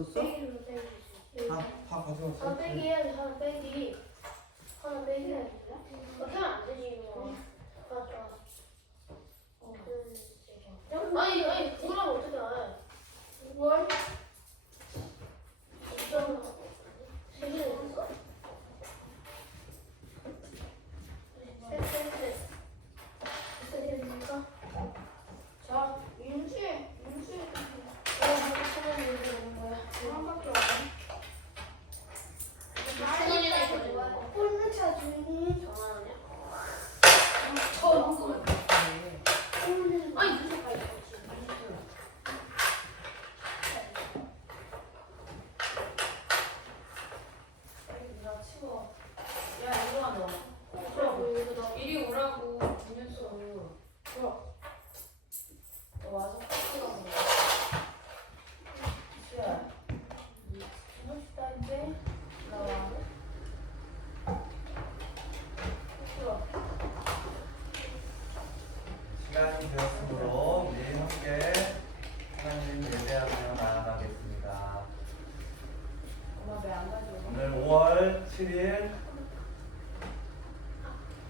없었어? 다 가져왔어. 하나 빼기 해야지. 하나 빼기. 하나 빼기 해야지. 그렇게 하면 안 되지 이거. 맞아. 아니 그거랑 어떻게 알아? 뭘? 세 개는 있어? 세 개입니까? 자, 윤지. 하나밖에 없네. 천원이나 있거든. 꼴매차 주니. 전화하냐? 아니 무슨 빨리 나 치워. 야 이리 와 너. 이리 오라고. 김윤수. 너 와서 커피 가서 먹어. 수야. 멋있다 이제. 나와. 시간이 되었으므로 우리 함께 하나님 예배하며 나아가겠습니다. 엄마 왜 안 가져와? 오늘 5월 7일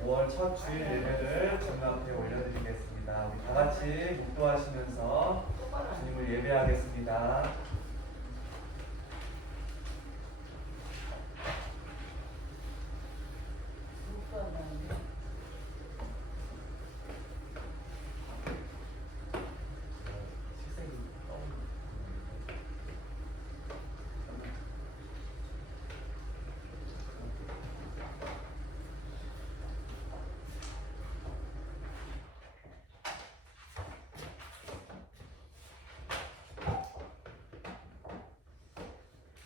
5월 첫 주일 예배를 주님 앞에 올려드리겠습니다. 우리 다 같이 묵도하시면서 주님을 예배하겠습니다.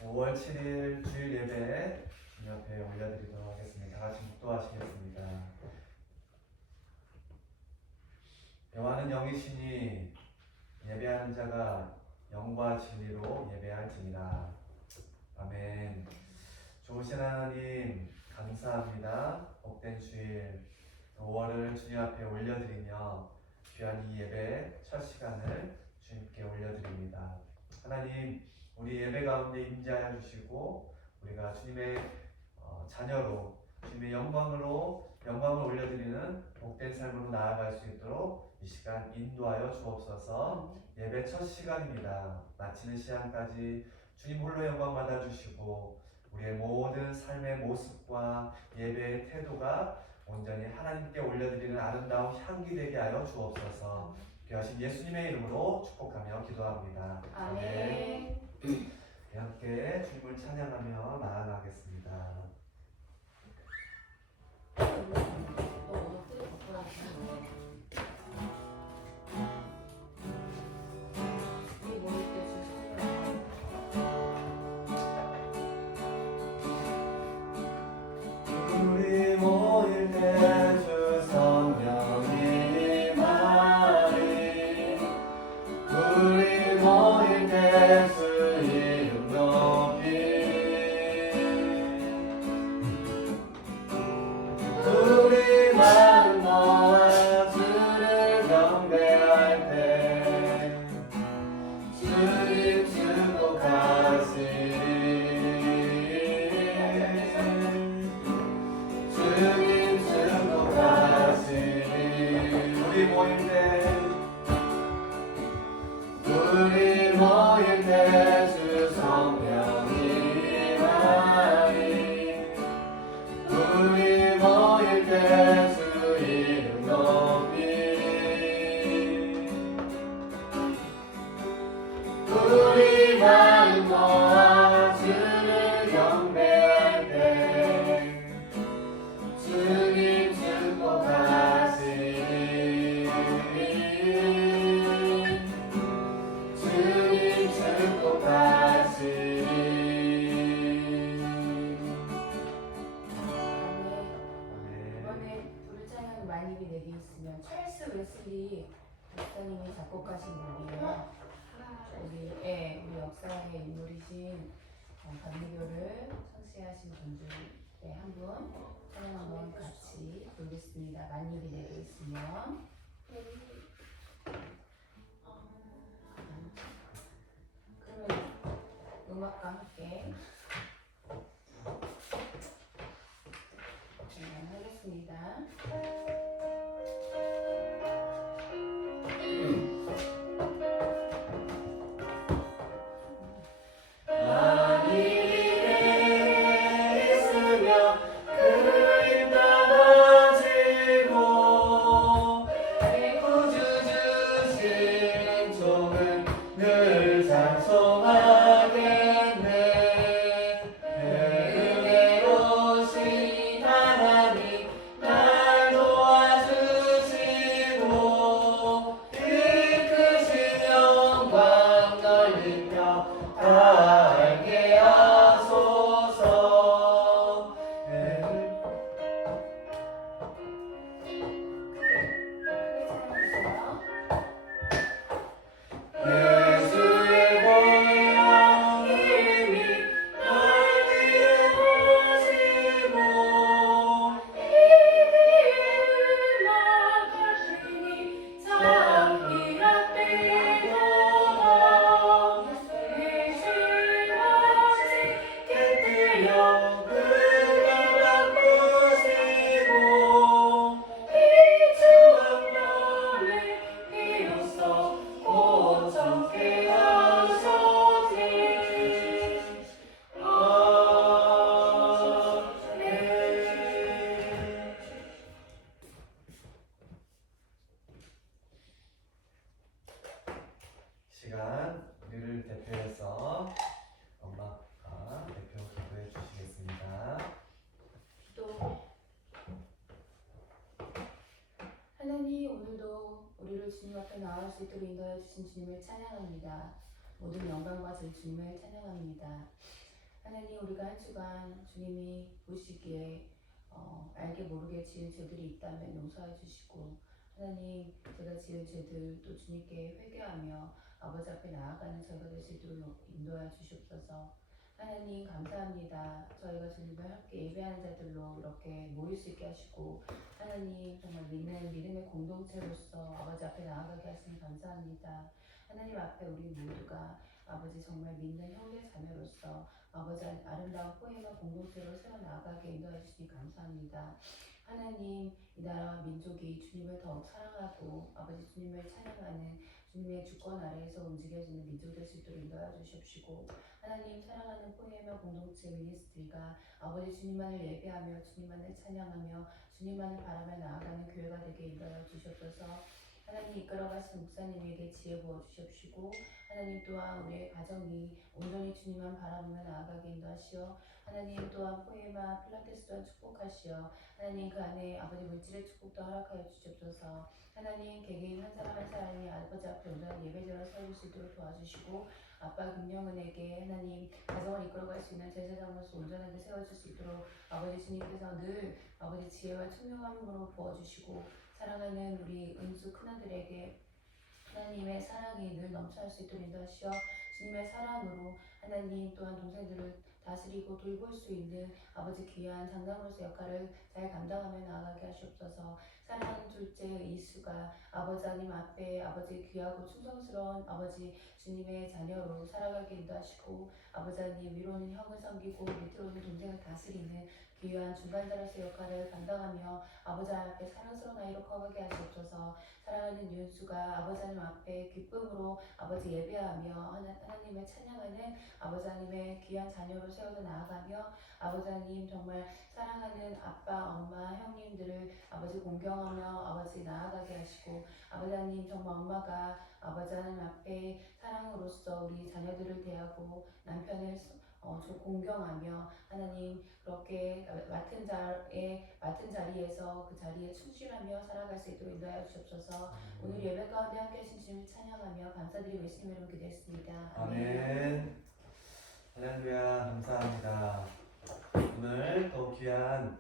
(5월 7일) 주일 예배 주님 앞에 올려드리도록 하겠습니다. 다 같이 묵도하시겠습니다. 여호와는 영이시니 예배하는 자가 영과 진리로 예배할지니라. 아멘. 좋으신 하나님 감사합니다. 복된 주일 5월을 주님 앞에 올려드리며 귀한 이 예배 첫 시간을 주님께 올려드립니다. 하나님, 우리 예배 가운데 임재하여 주시고 우리가 주님의 자녀로 주님의 영광을 올려드리는 복된 삶으로 나아갈 수 있도록 이 시간 인도하여 주옵소서. 예배 첫 시간입니다. 마치는 시간까지 주님 홀로 영광 받아주시고 우리의 모든 삶의 모습과 예배의 태도가 온전히 하나님께 올려드리는 아름다운 향기 되게 하여 주옵소서. 귀하신 예수님의 이름으로 축복하며 기도합니다. 아멘. 함께 주님을 찬양하며 나아가겠습니다. 우리 모일 때 주 성령이 임하리. 우리 모일 때 주 이름 높이. 우리 마음 모아 주를 경배할 때 주님 축복하시리. 주님 축복하시리. 우리 모일 때 주 성령이 임하리. 우리 모일 때 주 이름 높이. 우리 마음 모아 주를 경배할 때 주님 축복하시리. 주님 축복하시리. 이번에 부를 찬양 많이 내게 있으면 찰스 웨슬리 목사님이 작곡하신 곡이에요. 우리 역사의 인물이신 감리교를 창시하신 분 중에 한 분 찬양 한번 같이 부르겠습니다. 만일이 내게 있으면. 그러면 음악과 함께 하겠습니다. 늘 찬송하겠네. 은혜로우신 하나님 날 도와주시고 이 크신 영광 넓히며 다 알게 하소서. 예수의 보혈 힘이 날 위해 오시고 이 길을 막으시니 잡기가 뛰도록 의심없이 깃들여 그가 바꾸시고 이 주님을 비로소 고쳤게 하소서. 아멘. 시간 우리를 대표해서 엄마가 대표 기도해 주시겠습니다. 기도. 하나님, 오늘도 우리를 주님 앞에 나아갈 수 있도록 인도하여 주신 주님을 찬양합니다. 모든 영광과 주님을 찬양합니다. 하나님, 우리가 한 주간 주님이 보시기에 알게 모르게 지은 죄들이 있다면 용서해 주시고, 하나님, 제가 지은 죄들 또 주님께 회개하며 아버지 앞에 나아가는 저희가 될 수 있도록 인도하여 주시옵소서. 하나님, 감사합니다. 저희가 주님과 함께 예배하는 자들로 이렇게 모일 수 있게 하시고, 하나님, 정말 믿음의 공동체로서 아버지 앞에 나아가게 하시니 감사합니다. 하나님 앞에 우리 모두가 아버지 정말 믿는 형제 자매로서 아버지 아름다운 포에마 공동체로 세워 나아가게 인도해 주시니 감사합니다. 하나님, 이 나라와 민족이 주님을 더욱 사랑하고 아버지 주님을 찬양하는 주님의 주권 아래에서 움직여지는 민족 될 수 있도록 인도해 주시옵시고, 하나님, 사랑하는 포에마 공동체 미니스트리가 아버지 주님만을 예배하며 주님만을 찬양하며 주님만을 바라며 나아가는 교회가 되게 인도하여 주시옵소서. 하나님, 이끌어가신 목사님에게 지혜 부어 주시옵시고, 하나님 또한 우리의 가정이 온전히 주님만 바라보며 나아가게 인도하시어, 하나님 또한 포에마 필라테스 또한 축복하시어, 하나님 그 안에 아버지 물질의 축복도 허락하여 주시옵소서. 하나님, 개개인 한 사람 한 사람이 아버지 앞에 온전한 예배자로 세울 수 있도록 도와주시고, 아빠 김영은에게 하나님 가정을 이끌어갈 수 있는 제사장으로서 온전하게 세워줄 수 있도록 아버지 주님께서 늘 아버지 지혜와 총명함으로 부어주시고, 사랑하는 우리 은수 큰아들에게 하나님의 사랑이 늘 넘쳐날 수 있도록 인도하시어, 주님의 사랑으로 하나님 또한 동생들을 다스리고 돌볼 수 있는 아버지 귀한 장남으로서 역할을 잘 감당하며 나아가게 하시옵소서. 사랑하는 둘째 이수가 아버지 하나님 앞에 아버지 귀하고 충성스러운 아버지 주님의 자녀로 살아가게 인도하시고, 아버지 하나님 위로는 형을 섬기고 밑으로는 동생을 다스리는 귀한 중간자로서 역할을 감당하며 아버지 앞에 사랑스러운 아이로 커가게 하시옵소서. 사랑하는 윤수가 아버지 하나님 앞에 기쁨으로 아버지 예배하며 하나님을 찬양하는 아버지 하나님의 귀한 자녀로 세워서 나아가며, 아버지 하나님 정말 사랑하는 아빠, 엄마, 형님들을 아버지 공경하며 아버지 나아가게 하시고, 아버지 하나님 정말 엄마가 아버지 하나님 앞에 사랑으로서 우리 자녀들을 대하고 남편을 공경하며 하나님 그렇게 맡은 자리에서 그 자리에 충실하며 살아갈 수 있도록 인도하여 주옵소서. 오늘 예배 가운데 함께 하신 주님을 찬양하며 감사드리고 예수님 이름으로 기도했습니다. 아멘. 할렐루야. 감사합니다. 오늘 또 귀한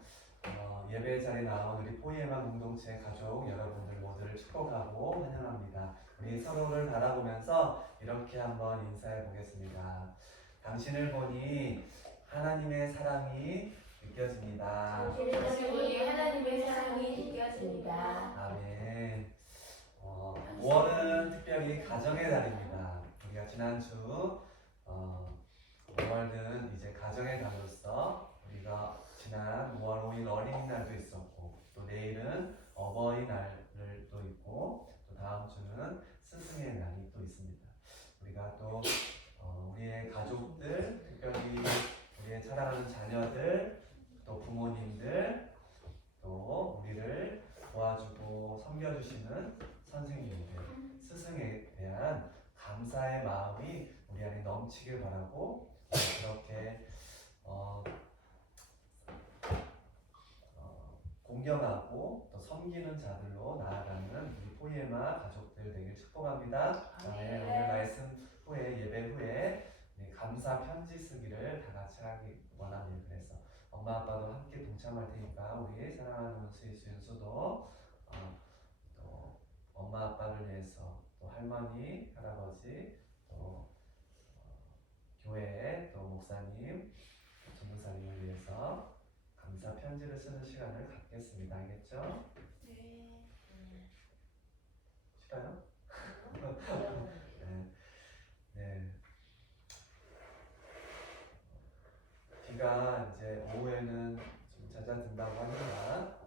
예배 자리에 나온 우리 포이에마 공동체 가족 여러분들 모두를 축복하고 환영합니다. 우리 서로를 바라보면서 이렇게 한번 인사해 보겠습니다. 당신을 보니 하나님의 사랑이 느껴집니다. 당신을 보니 하나님의 사랑이 느껴집니다. 아멘. 5월은 특별히 가정의 달입니다. 우리가 지난주 5월은 이제 가정의 달로서 우리가 지난 5월 5일 어린이날도 있었고 또 내일은 어버이날도 있고 또 다음 주는 스승의 날이 또 있습니다. 우리가 또 우리의 가족들, 특별히 우리의 사랑하는 자녀들, 또 부모님들, 또 우리를 도와주고 섬겨주시는 선생님들, 스승에 대한 감사의 마음이 우리 안에 넘치길 바라고 그렇게 공경하고 또 섬기는 자들로 나아가는 우리 포이에마 가족들 되길 축복합니다. 아멘. 오늘 말씀 후에 예배 후에 감사 편지 쓰기를 다 같이 하기 원합니다. 그래서 엄마 아빠도 함께 동참할 테니까 우리 사랑하는 수연수도 또 엄마 아빠를 위해서 또 할머니 할아버지 또 교회 또 목사님 전도사님을 위해서 감사 편지를 쓰는 시간을 갖겠습니다. 알겠죠? 네. 싫어요? 네. 네. 비가 이제 오후에는 좀 잦아든다고 하니까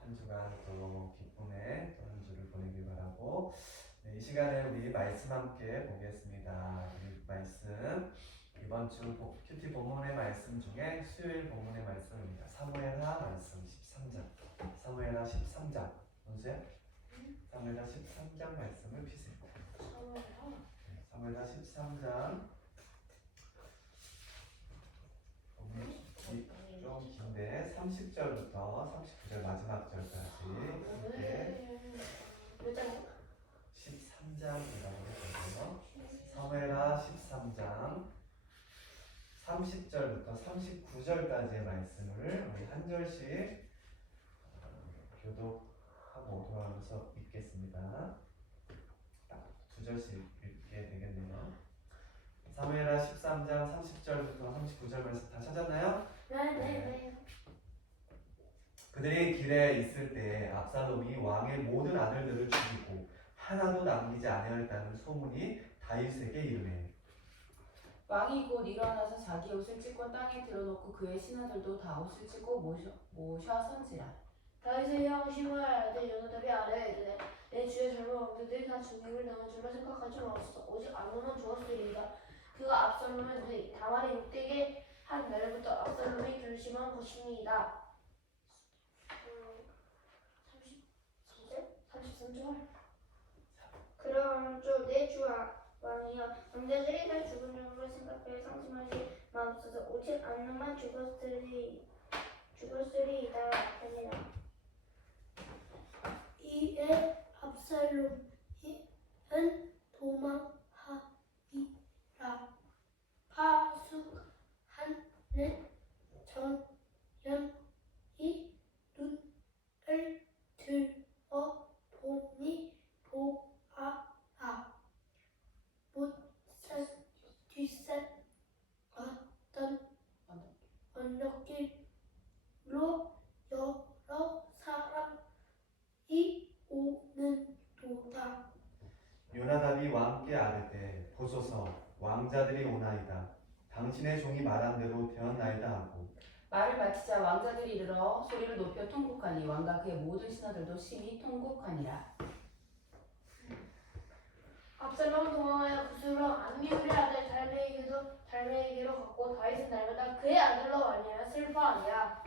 한 주간 또 기쁨의 또 한 주를 보내길 바라고 네, 이 시간에 우리 말씀 함께 보겠습니다. 우리 말씀 이번 주 큐티 본문의 말씀 중에 수요일 본문의 말씀입니다. 사무엘하 말씀 13장 사무엘하 13장 원수야? 사무엘하 13장 말씀을 피세요. 사무엘하 13장 좀 긴데 30절부터 39절 마지막 절까지 이렇게 13장이라고 해서 사무엘하 13장 30절부터 39절까지의 말씀을 우리 한 절씩 교독하고 돌아가면서 읽겠습니다. 딱 두 절씩 읽게 되겠네요. 사무엘하 13장 30절부터 39절 말씀 다 찾았나요? 네네네. 그들이 길에 있을 때 압살롬이 왕의 모든 아들들을 죽이고 하나도 남기지 아니하였다는 소문이 다윗에게 이르매 왕이 곧 일어나서 자기 옷을 찢고 땅에 들어놓고 그의 신하들도 다 옷을 찢고 모셔 선지라. 다윗의 형 시므의 아들 요나답이 아래에 이르되 내 주의 젊은 왕들들이 다 죽임을 당한 줄로 생각하지 마옵소서. 오직 암논은 죽었으리이다. 그가 압살롬을 다말이 못되게 한 날부터 압살롬이 결심한 것입니다. 33절. 그러한 내 주 왕이여 왕자들이 다 죽은 줄로 생각하여 상심하지 마옵소서. 오직 암논만 죽었으리이다 하니라. 이에 압살롬은 도망하니라. 파수하는 전염이 눈을 들어 보니 보아라 못산 뒷산 어떤 언덕길로 여러 사람이 오는도다. 요나답이 왕께 아뢰되 보소서 왕자들이 오나이다. 당신의 종이 말한 대로 되었나이다 하고 말을 마치자 왕자들이 이르러 소리를 높여 통곡하니 왕과 그의 모든 신하들도 심히 통곡하니라. 압살롬은 도망하여 구스로 암미울의 아들 달메에게로 갔고 다윗은 날마다 그의 아들로 말미암아 슬퍼하니라.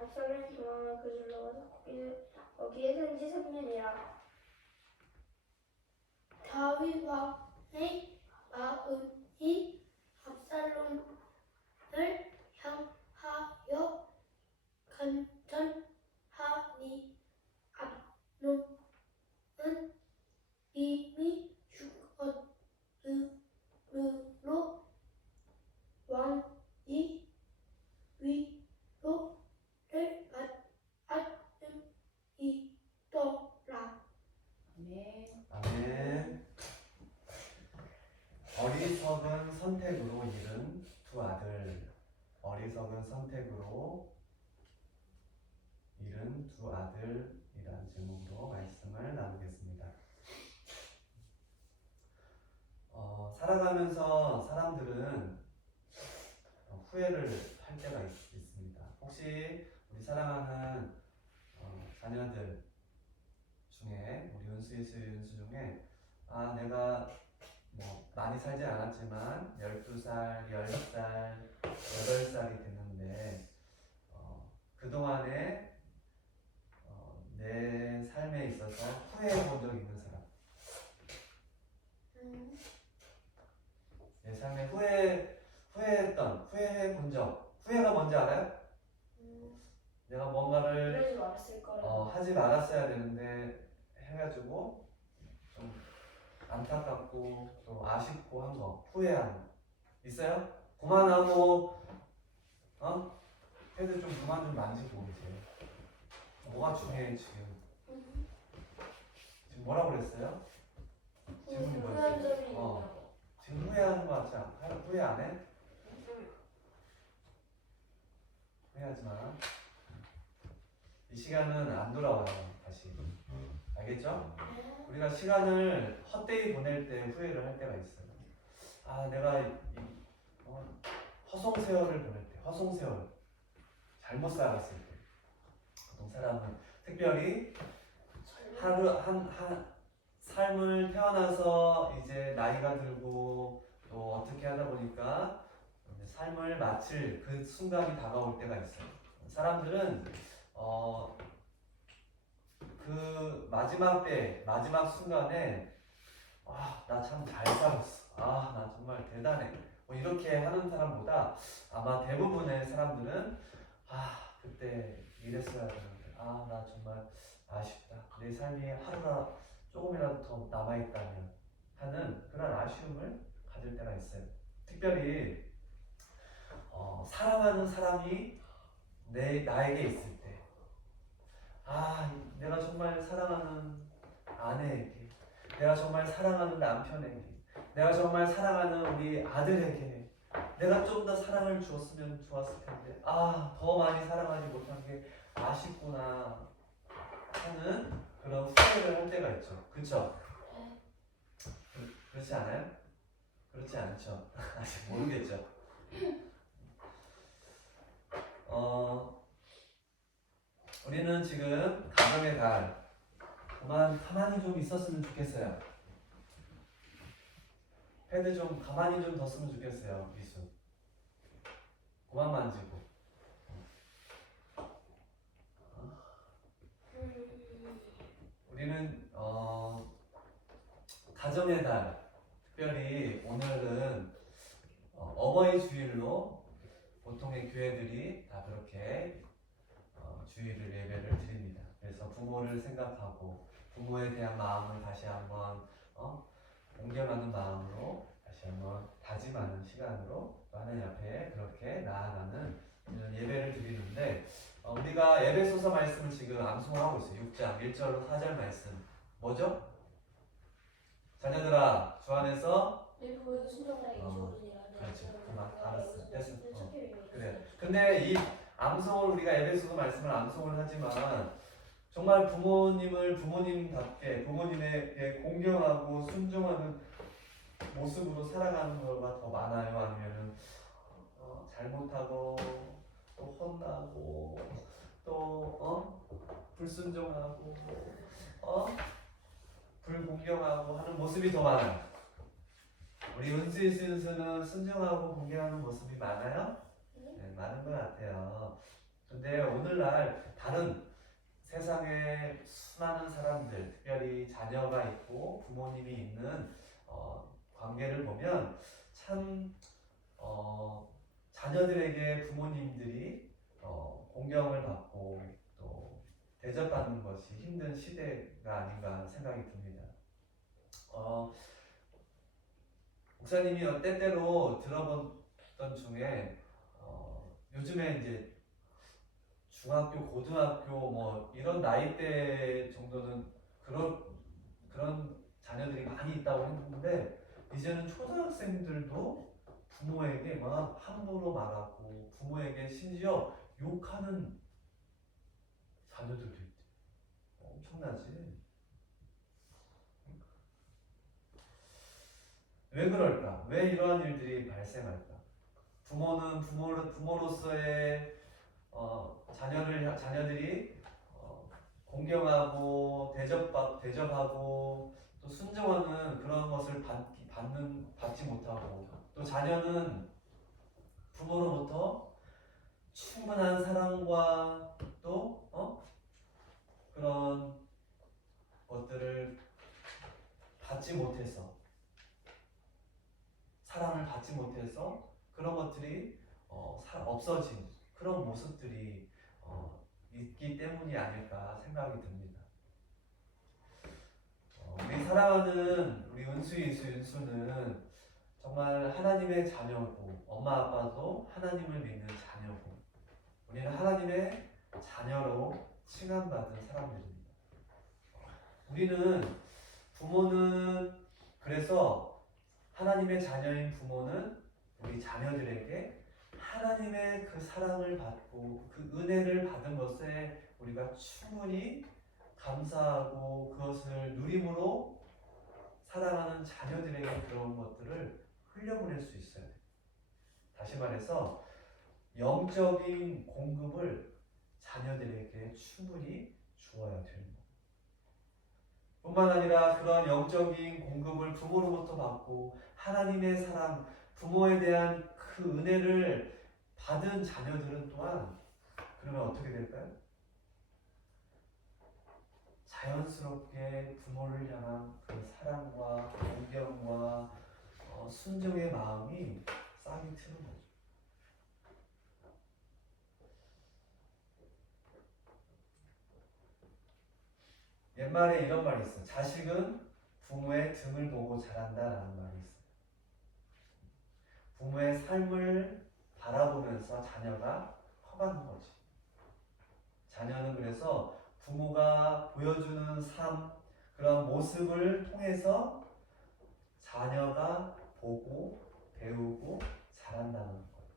압살롬이 도망하여 그들로 가서 거기에 산지 3년이라. 다윗 왕의 마음이 압살롬을 향하여 간절하니 암논은 이미 죽었으므로 왕이 위로를 받음이더라. 아멘. 아멘. 어리석은 선택으로 잃은 두 아들 어리석은 선택으로 잃은 두 아들이라는 제목으로 말씀을 나누겠습니다. 살아가면서 사람들은 후회를 할 때가 있습니다. 혹시 우리 사랑하는 자녀들 중에 우리 은수 중에 내가 뭐 많이 살지 않았지만 12살, 10살, 8살이 됐는데 그동안에 내 삶에 있어서 후회해 본 적 있는 사람, 내 삶에 후회해 본 적, 후회가 뭔지 알아요? 내가 뭔가를 그러지 말았을 거라. 하지 말았어야 되는데 해가지고 좀 안타깝고 또 아쉽고 한 거, 후회한 거 있어요? 그만하고 애들 좀 그만 좀 만지고 이제 뭐가 중요해 지금? 지금 뭐라고 그랬어요? 질문이 후회한 뭐였어요? 점이 있냐고. 지금 후회하는 거 같지 않아? 후회 안 해? 후회하지 마. 이 시간은 안 돌아와요 다시. 알겠죠? 우리가 시간을 헛되이 보낼 때 후회를 할 때가 있어요. 내가 허송세월을 보낼 때, 허송세월 잘못 살았을 때, 보통 사람은 특별히 삶을 태어나서 이제 나이가 들고 또 어떻게 하다 보니까 삶을 마칠 그 순간이 다가올 때가 있어요. 사람들은 그 마지막 순간에 나 참 잘 살았어. 나 정말 대단해. 뭐 이렇게 하는 사람보다 아마 대부분의 사람들은 그때 이랬어야 되는데 나 정말 아쉽다. 내 삶이 하루가 조금이라도 더 남아있다면 하는 그런 아쉬움을 가질 때가 있어요. 특별히 사랑하는 사람이 나에게 있을 때 내가 정말 사랑하는 아내에게, 내가 정말 사랑하는 남편에게, 내가 정말 사랑하는 우리 아들에게 내가 좀 더 사랑을 주었으면 좋았을 텐데 더 많이 사랑하지 못한 게 아쉽구나 하는 그런 후회를 할 때가 있죠. 그쵸? 그렇지 않아요? 그렇지 않죠? 아직 모르겠죠. 우리는 지금 가정의 달 가만히 좀 있었으면 좋겠어요. 패드 좀 가만히 좀 뒀으면 좋겠어요. 미수 그만 만지고. 우리는 가정의 달, 특별히 오늘은 어버이 주일로 보통의 교회들이 다 그렇게 주일을 예배를 드립니다. 그래서 부모를 생각하고 부모에 대한 마음을 다시 한번 공경하는 마음으로 다시 한번 다짐하는 시간으로 하나님 앞에 그렇게 나아가는 이런 예배를 드리는데 우리가 에베소서 말씀을 지금 암송하고 있어요. 6장 1절로 4절 말씀 뭐죠? 자녀들아 주 안에서 내 부모에게 순종하라 이 그렇죠. 그만 알았어. 됐어. 그래. 근데 이 암송을 우리가 에베소서 말씀을 암송을 하지만 정말 부모님을 부모님답게 부모님에게 공경하고 순종하는 모습으로 살아가는 거가 더 많아요? 아니면은 잘못하고 또 혼나고 또 불순종하고 불공경하고 하는 모습이 더 많아요? 우리 은수의 순수는 순종하고 공경하는 모습이 많아요? 네, 많은 것 같아요. 근데 오늘날 다른 세상에 수많은 사람들, 특별히 자녀가 있고 부모님이 있는 관계를 보면 참 자녀들에게 부모님들이 공경을 받고 또 대접받는 것이 힘든 시대가 아닌가 생각이 듭니다. 목사님이 때때로 들어봤던 중에 요즘에 이제 중학교, 고등학교 뭐 이런 나이대 정도는 그런 자녀들이 많이 있다고 했는데 이제는 초등학생들도 부모에게 함부로 말하고 부모에게 심지어 욕하는 자녀들도 있대. 엄청나지? 왜 그럴까? 왜 이러한 일들이 발생할까? 부모는 부모로서의 자녀들이 공경하고 대접하고 또 순종하는 그런 것을 받지 못하고, 또 자녀는 부모로부터 충분한 사랑과 또 그런 것들을 받지 못해서, 사랑을 받지 못해서 그런 것들이 없어진 그런 모습들이 있기 때문이 아닐까 생각이 듭니다. 우리 사랑하는 우리 윤수는 정말 하나님의 자녀고, 엄마 아빠도 하나님을 믿는 자녀고, 우리는 하나님의 자녀로 칭함받은 사람들입니다. 우리는 부모는, 그래서 하나님의 자녀인 부모는 우리 자녀들에게 하나님의 그 사랑을 받고 그 은혜를 받은 것에 우리가 충분히 감사하고 그것을 누림으로 사랑하는 자녀들에게 그런 것들을 흘려보낼 수 있어야 돼요. 다시 말해서 영적인 공급을 자녀들에게 충분히 주어야 되는 거예요. 뿐만 아니라 그런 영적인 공급을 부모로부터 받고 하나님의 사랑, 부모에 대한 그 은혜를 받은 자녀들은 또한 그러면 어떻게 될까요? 자연스럽게 부모를 향한 그 사랑과 공경과 순종의 마음이 싹이 트는 거죠. 옛말에 이런 말이 있어요. 자식은 부모의 등을 보고 자란다라는 말이 있어요. 부모의 삶을 바라보면서 자녀가 커가는 거지. 자녀는 그래서 부모가 보여주는 삶, 그런 모습을 통해서 자녀가 보고 배우고 자란다는 거예요.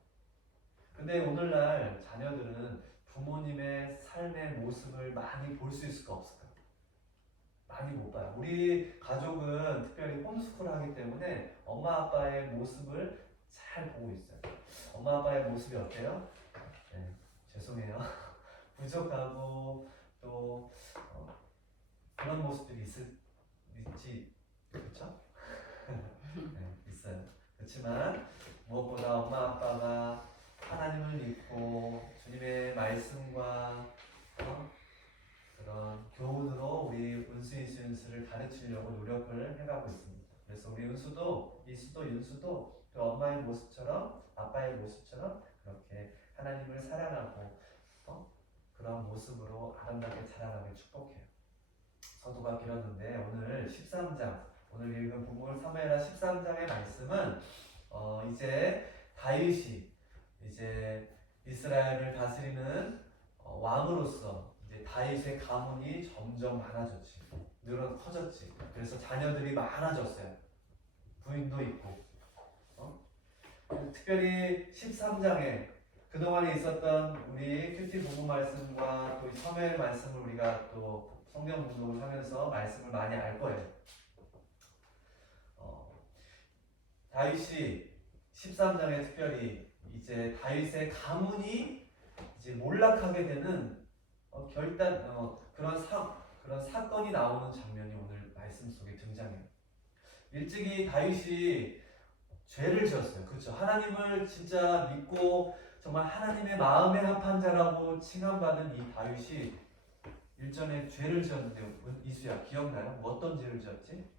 근데 오늘날 자녀들은 부모님의 삶의 모습을 많이 볼 수 있을까 없을까? 많이 못 봐요. 우리 가족은 특별히 홈스쿨 하기 때문에 엄마 아빠의 모습을 잘 보고 있어요. 엄마 아빠의 모습이 어때요? 네, 죄송해요. 부족하고 또 그런 모습들이 있지, 그렇죠? 네, 있어요. 그렇지만 무엇보다 엄마 아빠가 하나님을 믿고 주님의 말씀과 그런 교훈으로 우리 윤수를 가르치려고 노력을 해가고 있습니다. 그래서 우리 윤수도 그 엄마의 모습처럼 아빠의 모습처럼 그렇게 하나님을 사랑하고 그런 모습으로 아름답게 자라나길 축복해요. 서두가 길었는데 오늘 13장, 오늘 읽은 부분 사무엘하 13장의 말씀은 이제 다윗이 이제 이스라엘을 다스리는 왕으로서 이제 다윗의 가문이 점점 많아졌지, 커졌지. 그래서 자녀들이 많아졌어요. 부인도 있고. 특별히 13장에 그동안에 있었던 우리 큐티 부분 말씀과 또 사무엘 말씀을 우리가 또 성경 공독을 하면서 말씀을 많이 알 거예요. 다윗이 13장에 특별히 이제 다윗의 가문이 이제 몰락하게 되는 그런 사건이 나오는 장면이 오늘 말씀 속에 등장해요. 일찍이 다윗이 죄를 지었어요. 그렇죠? 하나님을 진짜 믿고 정말 하나님의 마음에 합한 자라고 칭함받은 이 다윗이 일전에 죄를 지었는데, 이수야 기억나요? 어떤 죄를 지었지?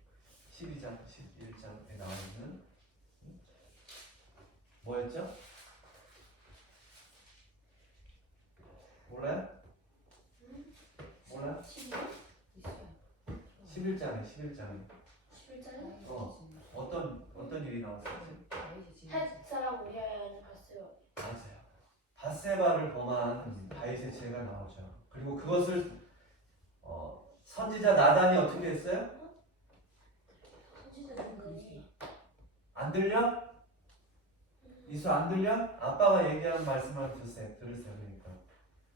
12장, 11장에 나오는 뭐였죠? 몰라요? 몰라요? 11장에 11장에 어떤 일이 나왔었지? 햇 사람 우리아야는 봤어요. 맞아요. 밧세바를 범한 다윗의 죄가 나오죠. 그리고 그것을 선지자 나단이 어떻게 했어요? 선지자 누구니? 안 들려? 이수 안 들려? 아빠가 얘기하는 말씀을 들으세요. 그러니까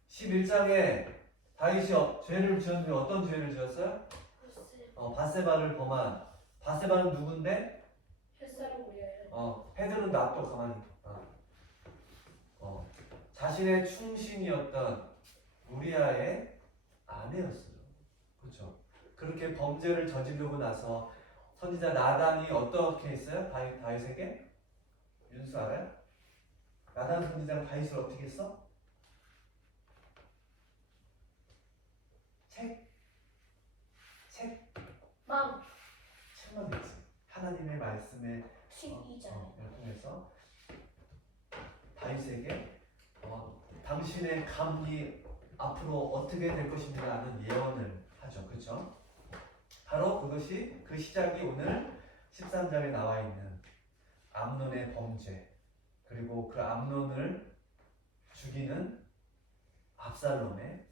11장에 다윗이 죄를 지었는데 어떤 죄를 지었어요? 바세바를 범한. 바세바는 누군데? 햇살을 보여요. 헤드는 놔둬 가만히. 자신의 충신이었던 우리아의 아내였어요. 그렇죠? 그렇게 범죄를 저지르고 나서 선지자 나단이 어떻게 했어요? 다윗에게? 윤수 알아요? 나단 선지자가 다윗을 어떻게 했어? 책만 했지. 하나님의 말씀에 12장. 통해서 다윗에게 당신의 감리 앞으로 어떻게 될 것입니다 하는 예언을 하죠. 그렇죠? 바로 그것이 그 시작이 오늘 13장에 나와 있는 암논의 범죄, 그리고 그 암논을 죽이는 압살롬의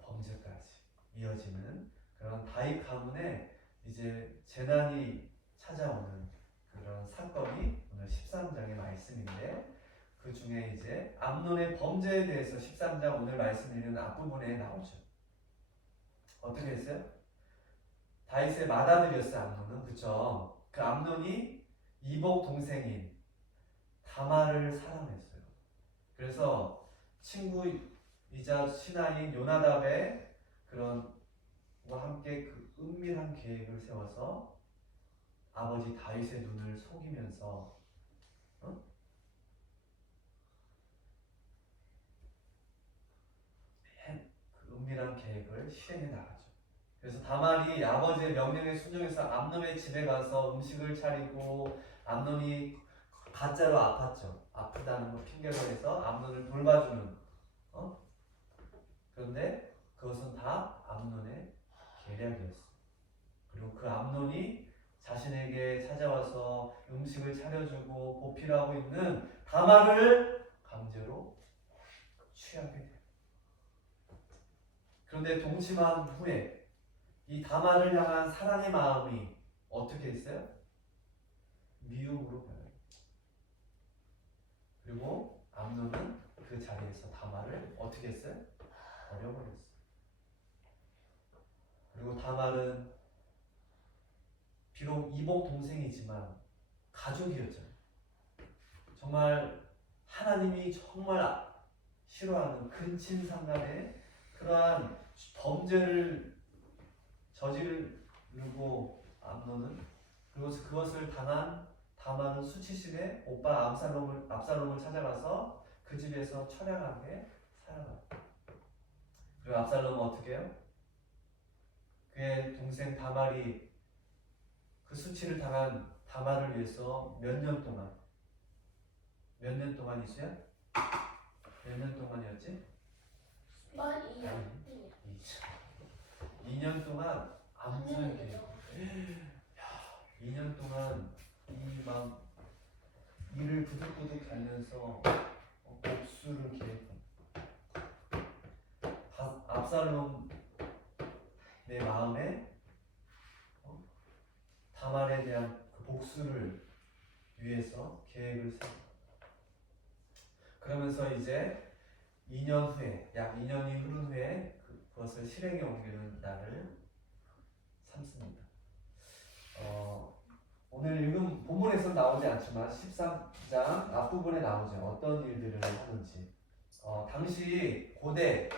범죄까지 이어지는 그런 다윗 가문에 이제 재난이 찾아오는 그런 사건이 오늘 13장의 말씀인데, 그 중에 이제 암논의 범죄에 대해서 13장 오늘 말씀 읽는 앞부분에 나오죠. 어떻게 했어요? 다윗의 맏아들이었어요. 암논은. 그쵸? 그 암논이 이복 동생인 다말을 사랑했어요. 그래서 친구이자 신하인 요나답의 그런 와 함께 그 은밀한 계획을 세워서 아버지 다윗의 눈을 속이면서 그 은밀한 계획을 실행해 나가죠. 그래서 다말이 아버지의 명령에 순종해서 암논의 집에 가서 음식을 차리고, 암논이 가짜로 아팠죠. 아프다는 걸 핑계로 해서 암논을 돌봐주는. 그런데 그것은 다 암논의 계략이었어. 그리고 그 암논이 자신에게 찾아와서 음식을 차려주고 보필하고 있는 다말을 강제로 취하게 돼요. 그런데 동침한 후에 이 다말을 향한 사랑의 마음이 어떻게 했어요? 미움으로 변해요. 그리고 암논은 그 자리에서 다말을 어떻게 했어요? 버려버렸어요. 그리고 다말은 비록 이복 동생이지만 가족이었잖아요. 정말 하나님이 정말 싫어하는 근친상간의 그러한 범죄를 저지르고 암논은, 그리고 그것을 당한 다말은 수치심에 오빠 압살롬을 찾아가서 그 집에서 처량하게 살아가요. 그리고 압살롬은 어떻게 해요? 그의 동생 다말이 그 수치를 당한 다말을 위해서 몇 년 동안 있어요? 몇 년 동안이었지? 2년 동안 암살 계획. 2년 동안 이 막 이를 부득부득 달면서 복수를 계획한. 압살롬 내 마음에 다말에 대한 그 복수를 위해서 계획을 세워. 그러면서 이제 2년 후에, 약 2년이 흐른 후에 그것을 실행에 옮기는 날을 삼습니다. 오늘 읽은 본문에서는 나오지 않지만 13장 앞부분에 나오죠. 어떤 일들을 하는지. 당시 고대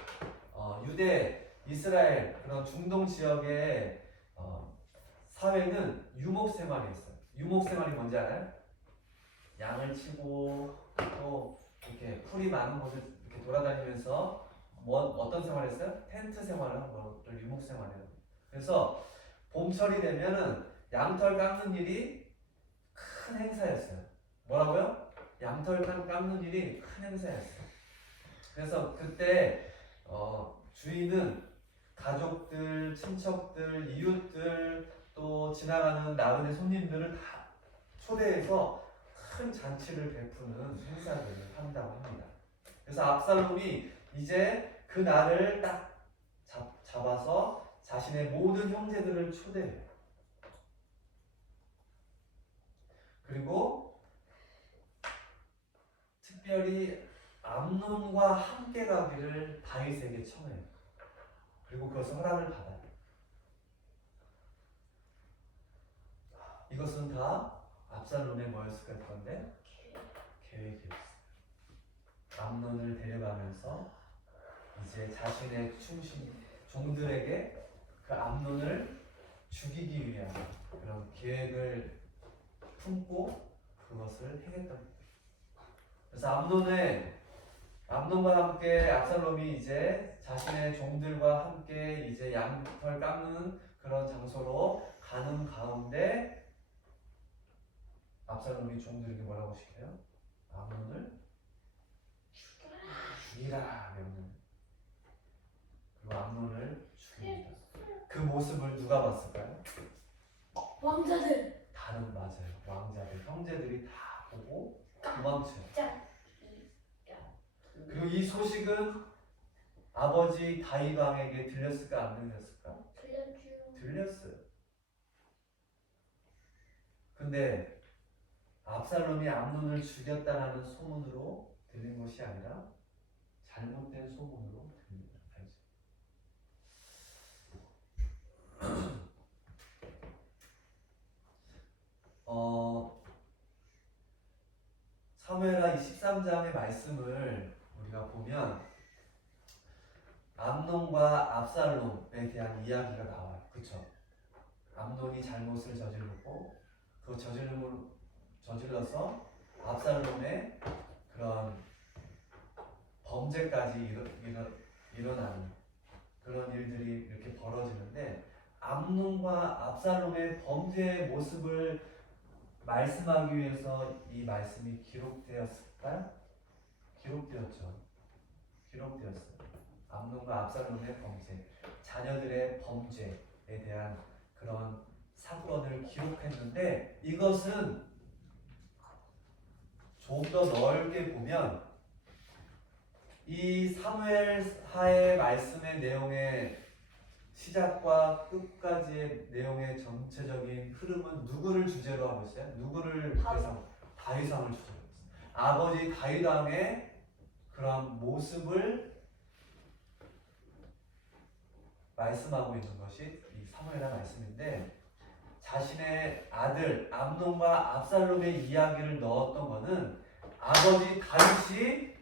유대, 이스라엘 그런 중동 지역의 사회는 유목 생활이었어요. 유목 생활이 뭔지 알아요? 양을 치고 또 이렇게 풀이 많은 곳을 이렇게 돌아다니면서 어떤 생활을 했어요? 텐트 생활을 한 것을 유목 생활이에요. 그래서 봄철이 되면은 양털 깎는 일이 큰 행사였어요. 뭐라고요? 양털 깎는 일이 큰 행사였어요. 그래서 그때 주인은 가족들, 친척들, 이웃들, 또 지나가는 나그네 손님들을 다 초대해서 큰 잔치를 베푸는 행사들을 한다고 합니다. 그래서 압살롬이 이제 그 날을 딱 잡아서 자신의 모든 형제들을 초대해요. 그리고 특별히 암논과 함께 가기를 다윗에게 청해요. 그리고 그것을 허락을 받아요. 이것은 다 압살롬의 뭐였을 건데? 계획이었어요. 암논을 데려가면서 이제 자신의 종들에게 그 암논을 죽이기 위한 그런 계획을 품고 그것을 행했던 거예요. 그래서 암논과 함께 압살롬이 이제 자신의 종들과 함께 이제 양털 깎는 그런 장소로 가는 가운데 압살롬이 종들에게 뭐라고 시켜요? 암논을 죽이라 명령. 그리고 암논을 죽입니다. 그 모습을 누가 봤을까요? 왕자들. 맞아요. 왕자들, 형제들이 다 보고 도망쳐요. 그리고 이 소식은 아버지 다윗 왕에게 들렸을까 안 들렸을까? 들렸어요. 근데 압살롬이 암논을 죽였다라는 소문으로 들린 것이 아니라 잘못된 소문으로 들립니다. 사무엘하 23장의 말씀을 우리가 보면 암논과 압살롬에 대한 이야기가 나와요. 그쵸? 암논이 잘못을 저질렀고 그 저질러서 압살롬의 그런 범죄까지 일어나는 그런 일들이 이렇게 벌어지는데 암논과 압살롬의 범죄의 모습을 말씀하기 위해서 이 말씀이 기록되었을까요? 기록되었죠. 기록되었어요. 암논과 압살롬의 범죄, 자녀들의 범죄에 대한 그런 사건을 기록했는데 이것은 좀 더 넓게 보면 이 사무엘하의 말씀의 내용의 시작과 끝까지의 내용의 전체적인 흐름은 누구를 주제로 하고 있어요? 누구를 대상? 다윗 왕을 주제로 하고 있어요. 아버지 다윗 왕의 그런 모습을 말씀하고 있는 것이 이 사무엘하 말씀인데 자신의 아들 암논과 압살롬의 이야기를 넣었던 것은 아버지 다윗이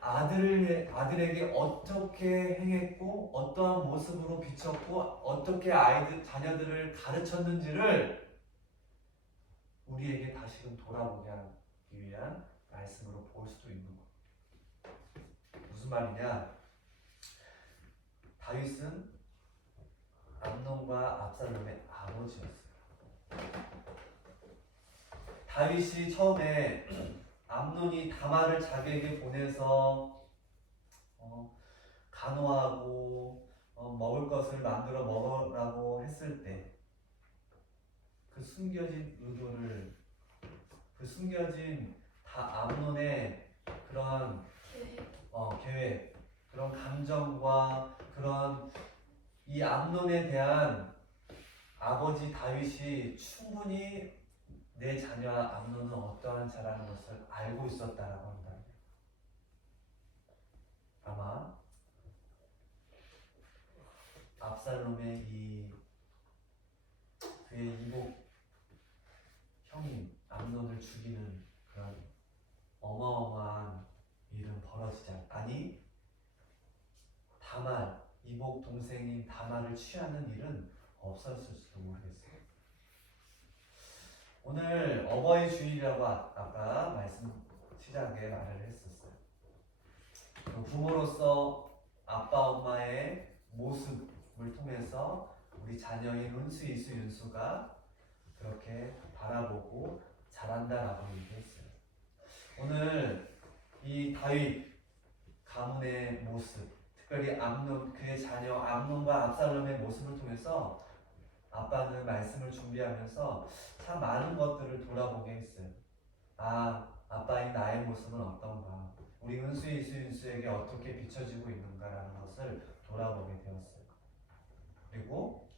아들에게 어떻게 행했고 어떠한 모습으로 비쳤고 어떻게 자녀들을 가르쳤는지를 우리에게 다시금 돌아보게 하기 위한 말씀으로 볼 수도 있는 거예요. 무슨 말이냐? 다윗은 암논과 압살롬의 아버지였어요. 다윗이 처음에 암논이 다말을 자기에게 보내서 간호하고 먹을 것을 만들어 먹으라고 했을 때 그 숨겨진 의도를 그 숨겨진 암논의 그런 계획 그런 감정과 그런 이 암논에 대한 아버지 다윗이 충분히 내 자녀 암논은 어떠한 자라는 것을 알고 있었다라고 한다. 아마 압살롬의 그의 이복 형인 암논을 죽이는 그런 어마어마한 일은 벌어지지 아니 다말 이복 동생인 다말을 취하는 일은 없었을지도 모르겠어요. 오늘 어버이 주일이라고 아까 말씀 시작에 말을 했었어요. 부모로서 아빠 엄마의 모습을 통해서 우리 자녀인 은수, 이수, 윤수가 그렇게 바라보고 자란다라고 얘기했어요. 오늘 이 다윗 가문의 모습, 특별히 그의 자녀 암논과 압살롬의 모습을 통해서 아빠는 말씀을 준비하면서 참 많은 것들을 돌아보게 했어요. 아빠인 나의 모습은 어떤가? 우리 은수, 이수, 윤수에게 어떻게 비춰지고 있는가라는 것을 돌아보게 되었어요. 그리고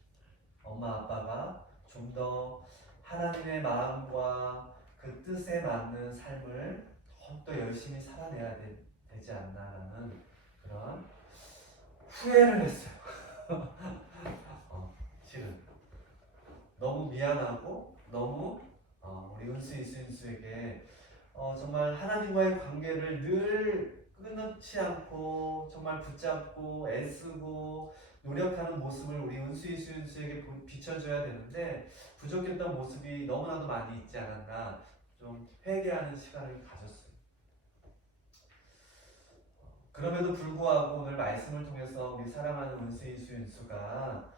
엄마 아빠가 좀 더 하나님의 마음과 그 뜻에 맞는 삶을 더욱더 열심히 살아내야 되지 않나라는 그런 후회를 했어요. 실은 너무 미안하고 너무 우리 은수 이수인수에게 정말 하나님과의 관계를 늘 끊지 않고 정말 붙잡고 애쓰고 노력하는 모습을 우리 은수 이수인수에게 비춰줘야 되는데 부족했던 모습이 너무나도 많이 있지 않았나 좀 회개하는 시간을 가졌어요. 그럼에도 불구하고 오늘 말씀을 통해서 우리 사랑하는 은수 이수인수가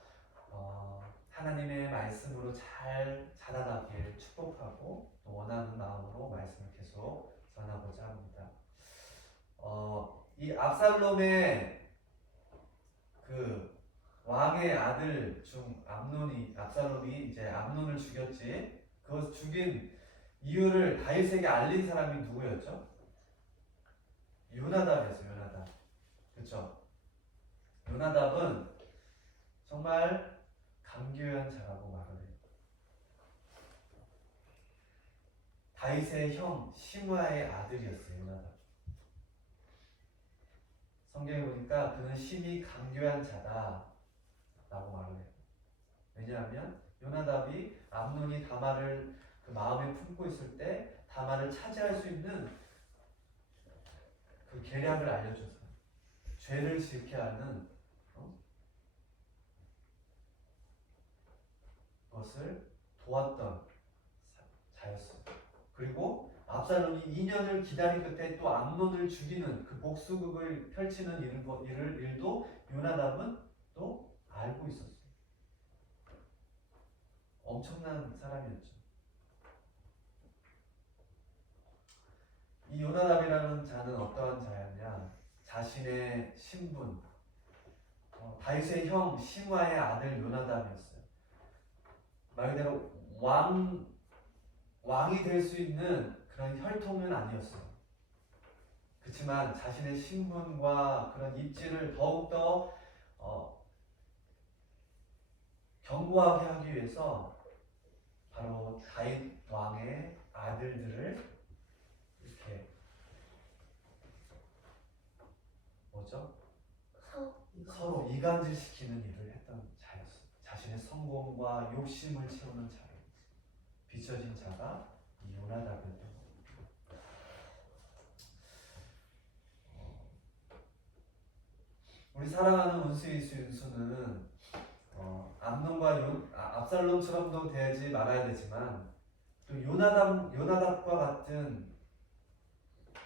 하나님의 말씀으로 잘 자라나길 축복하고 또 원하는 마음으로 말씀을 계속 전하고자 합니다. 이 압살롬의 그 왕의 아들 중 압살롬이 이제 암논을 죽였지. 그 죽인 이유를 다윗에게 알린 사람이 누구였죠? 요나답이었어요. 요나답. 그렇죠? 요나답은 정말 감교한 자라고 말을 해요. 다윗의 형 시므아의 아들이었어요. 요나답. 성경에 보니까 그는 심히 감교한 자다라고 말을 해요. 왜냐하면 요나답이 암논이 다말을 그 마음에 품고 있을 때 다말을 차지할 수 있는 그 계략을 알려줘서 죄를 짓게 하는 것을 도왔던 자였어요. 그리고 압살롬이 2년을 기다린 끝에 또 암논을 죽이는 그 복수극을 펼치는 일도 요나답은 또 알고 있었어요. 엄청난 사람이었죠. 이 요나답이라는 자는 어떠한 자였냐? 자신의 신분, 다윗의 형 시므아의 아들 요나답이었어요. 말 그대로 왕이 될 수 있는 그런 혈통은 아니었어요. 그렇지만 자신의 신분과 그런 입지를 더욱더 견고하게 하기 위해서 바로 다윗 왕의 아들들을 이렇게 서로 이간질시키는 일을 했던 자였어요. 자신의 성공과 욕심을 채우는 자로 비춰진 자가 이 요나답이었던 겁니다. 우리 사랑하는 운수이수는 암논과 압살롬처럼도 되지 말아야 되지만 또 요나답과 같은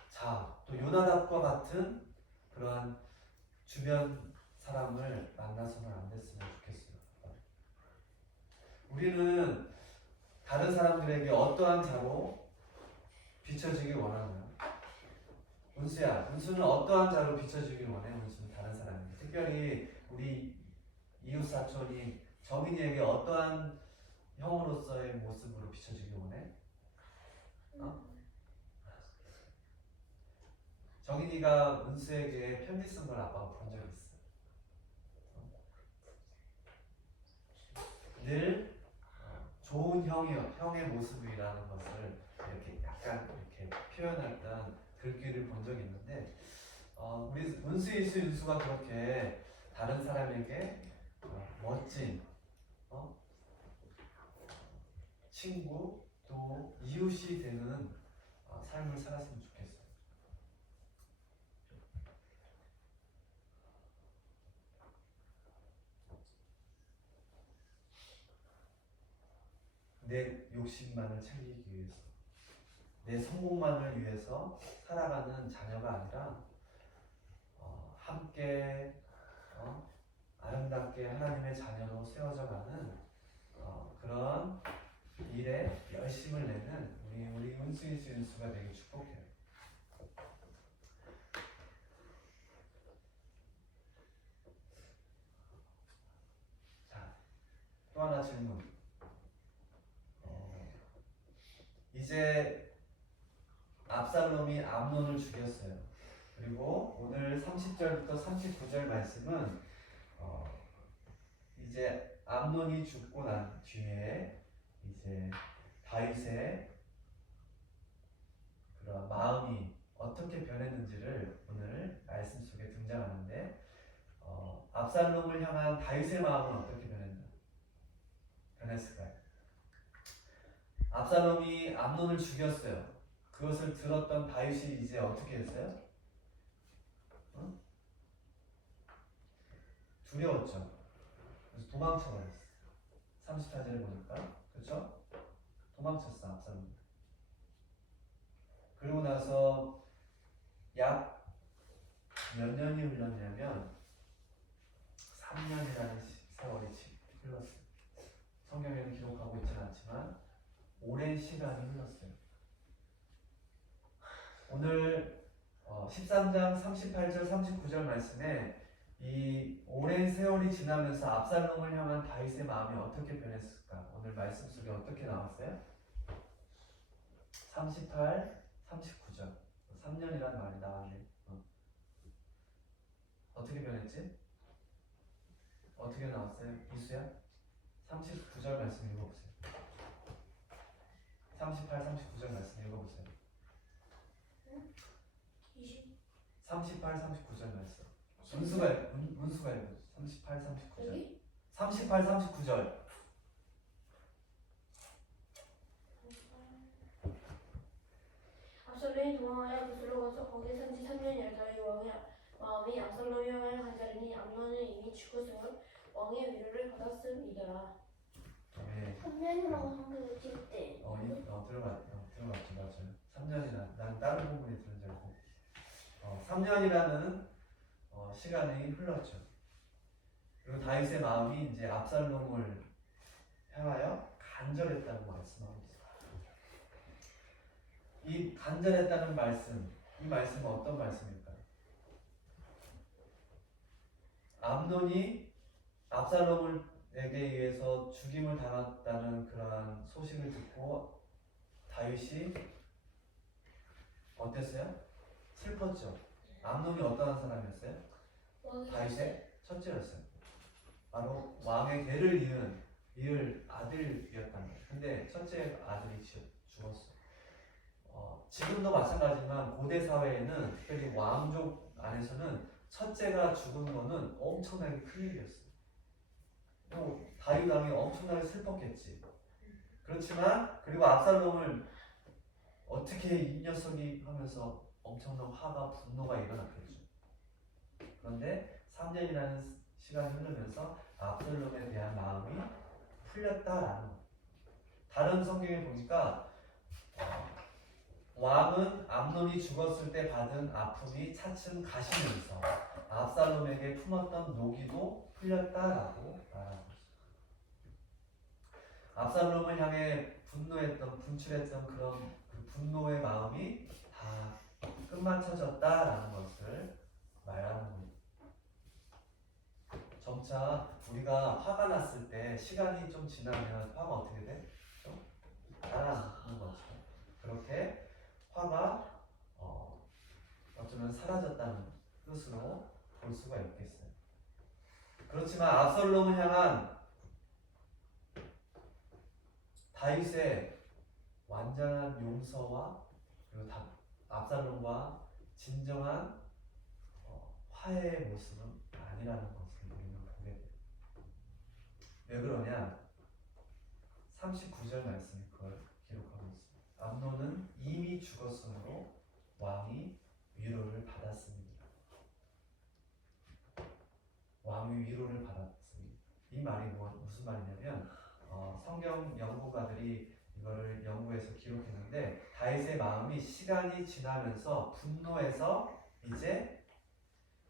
자, 또 요나답과 같은 그러한 주변 사람을 만나서는 안 됐으면 좋겠어요. 우리는 다른 사람들에게 어떠한 자로 비춰지길 원하나요? 은수야, 은수는 어떠한 자로 비춰지길 원해? 은수는 다른 사람에게, 특별히 우리 이웃 사촌인 정인이에게 어떠한 형으로서의 모습으로 비춰지길 원해? 정인이가 은수에게 편지 쓴 걸 아빠가 본 적 있어. 늘 좋은 형의 모습이라는 것을 이렇게 약간 이렇게 표현했던 글귀를 본 적이 있는데, 우리 은수가 그렇게 다른 사람에게 멋진 친구 또 이웃이 되는 삶을 살았으면 좋겠어요. 내 욕심만을 챙기기 위해서, 내 성공만을 위해서 살아가는 자녀가 아니라 함께 아름답게 하나님의 자녀로 세워져가는 그런 일에 열심을 내는 우리 은수가 되게 축복해요. 자, 또 하나 질문. 이제 압살롬이 암논을 죽였어요. 그리고 오늘 30절부터 39절 말씀은 이제 암논이 죽고 난 뒤에 이제 다윗의 그런 마음이 어떻게 변했는지를 오늘 말씀 속에 등장하는데, 압살롬을 향한 다윗의 마음은 어떻게 변했을까요? 압살롬이 암논을 죽였어요. 그것을 들었던 다윗이 이제 어떻게 했어요? 어? 두려웠죠. 그래서 도망쳐버렸어요. 34절에 보니까 그렇죠? 도망쳤어 압살롬. 그리고 나서 약 몇 년이 흘렀냐면 3년이라는 세월이 흘렀어요. 성경에는 기록하고 있지는 않지만 오랜 시간이 흘렀어요. 오늘 13장 38절 39절 말씀에 이 오랜 세월이 지나면서 압살롬을 향한 다윗의 마음이 어떻게 변했을까? 오늘 말씀 속에 어떻게 나왔어요? 38, 39절 3년이라는 말이 나왔네. 어떻게 변했지? 어떻게 나왔어요? 이수야? 39절 말씀 읽어보세요. 38, 39절 말씀 읽어보세요. 38, 39절 말씀. 문수가 읽어보세요. 38, 39절. 38, 39절. 압살롬이 도망하여 굿으로 가서 거기 산지 3년이라 다윗 왕의 마음이 압살롬이 향하여 간절하니 암논은 이미 죽었으므로 왕의 위로를 받았습니다. 네. 3년이라고 한국에 찍을 때 들어갔죠. 맞아요. 3년이나 난 다른 부분이 들은 줄 알고 3년이라는 시간이 흘렀죠. 그리고 다윗의 마음이 이제 압살롬을 향하여 간절했다고 말씀하고 있어요. 이 간절했다는 말씀, 이 말씀은 어떤 말씀일까요? 암논이 압살롬에게 의해서 죽임을 당했다는 그러한 소식을 듣고 다윗이 어땠어요? 슬펐죠. 암논이 어떠한 사람이었어요? 다윗의 첫째였어요. 바로 왕의 대를 이을 아들이었단 말이에요. 근데 첫째 아들이 죽었어. 지금도 마찬가지지만 고대 사회에는 특별히 왕족 안에서는 첫째가 죽은 거는 엄청나게 큰 일이었어요. 다윗 왕이 엄청나게 슬펐겠지. 그렇지만 그리고 압살롬을 어떻게 이 녀석이 하면서 엄청난 화가 분노가 일어났겠죠. 그런데 3년이라는 시간이 흐르면서 압살롬에 대한 마음이 풀렸다라는 거. 다른 성경에 보니까 왕은 암논이 죽었을 때 받은 아픔이 차츰 가시면서 압살롬에게 품었던 노기도 풀렸다라고 말하고 있습니다. 압살롬을 향해 분출했던 그런 그 분노의 마음이 다 끝마쳐졌다라는 것을 말하는 겁니다. 점차 우리가 화가 났을 때 시간이 좀 지나면 화가 어떻게 돼? 좀 가라앉는 거죠. 그렇게 화가 어쩌면 사라졌다는 뜻으로 볼 수가 있겠어요. 그렇지만 압살롬을 향한 다윗의 완전한 용서와 그리고 압살롬과 진정한 화해의 모습은 아니라는 것을 우리는 보게 돼요. 왜 그러냐? 39절 말씀이 그걸 기록하고 있습니다. 암논은 이미 죽었으므로 왕이 위로를 받았습니다. 왕이 위로를 받았습니다. 이 말이 무슨 말이냐면 성경 연구가들이 이거를 연구해서 기록했는데 다윗의 마음이 시간이 지나면서 분노해서 이제